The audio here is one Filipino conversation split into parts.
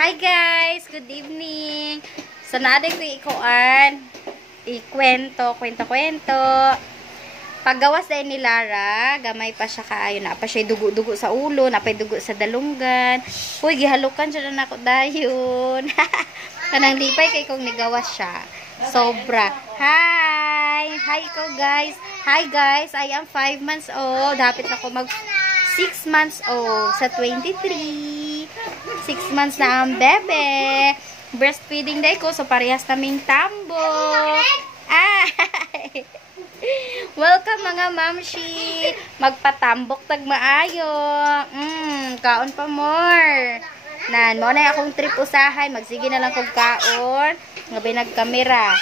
Hi guys! Good evening! So, natin ko ikuan. Ikwento. Paggawas dahil ni Lara, gamay pa siya kaayo. Na pa siya dugo-dugo sa ulo, na pa dugo sa dalunggan. Uy, gihalukan siya na ako dayon. Kanang lipay kay kong nigawas siya. Sobra. Hi! Hi ko guys! Hi guys! I am 5 months old. Hapit na ako mag 6 months old sa 23. 6 months na ang bebe. Breastfeeding day ko. So, parehas naming tambo. Welcome mga mamshi. Magpatambok tag maayo. Kaon pa more. Nan, mo na akong trip usahay. Magsige na lang kong kaon. Nga binag-kamera.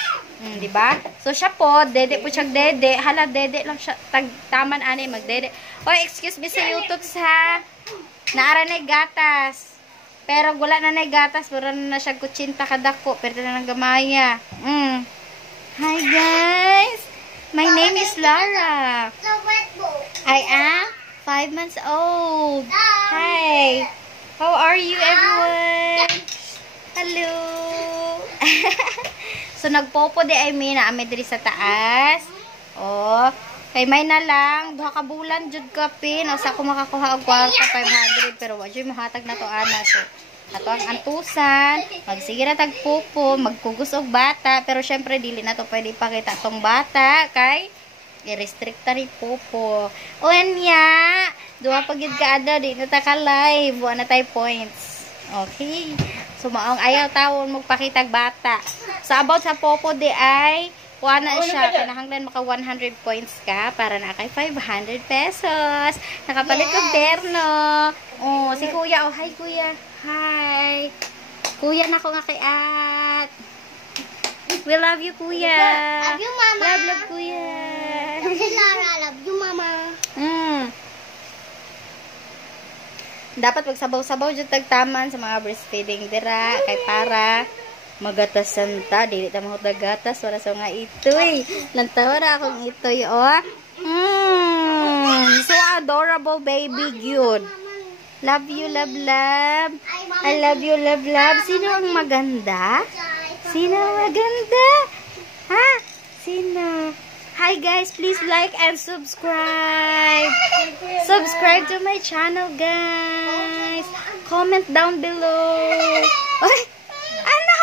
Diba? So, siya po, dede po siyang dede. Hala, dede lang siya. Taman ani, magdede. Oh, excuse me sa YouTube sa naara na gatas. Pero wala na na gatas. Pero na siya kutsinta kadako. Pero na nang gamaya. Hi, guys. My name is Lara. I am 5 months old. Hi. How are you, everyone? Hello. So, nagpopo di ay may naamid diri sa taas. Oh. Kay may na lang. Duha ka bulan, jud kapin. O, sa ako makakuha og kwarta, 500. Pero, wajay mahatag na to, ana. So, ato ang antusan. Magsige na tagpopo. Magkugos og bata. Pero, syempre, dili na to pwede ipakita tong bata. Kay, i-restrict ta rin popo. O, anya. Duha pagid ka ada. Di na ta ka live. Buwan na tayo points. Okay. So, maong ayaw tawon magpakitag bata. So, about sa popo di ay, wala siya. Kinahanglan maka 100 points ka para na kay 500 pesos. Nakapalit ko terno. Oh, si kuya. Oh, hi kuya. Hi. Kuya na ko nga kay at. We love you kuya. Love you mama. Love kuya. Love you Lara. Love you mama. Dapat magsabaw-sabaw dyan tagtaman sa mga breastfeeding dira. Kay para magatasan ta. Dili ta mahot gatas. Wala sa nga itoy. Nantawara akong itoy. Oh. So adorable baby. Cute. Love you, love, love. I love you, love, love. Sino ang maganda? Sino ang maganda? Ha? Sino? Hi guys, please like and subscribe. Subscribe to my channel, guys. Comment down below. Oy, ano?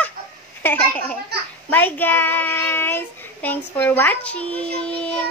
Bye guys. Thanks for watching.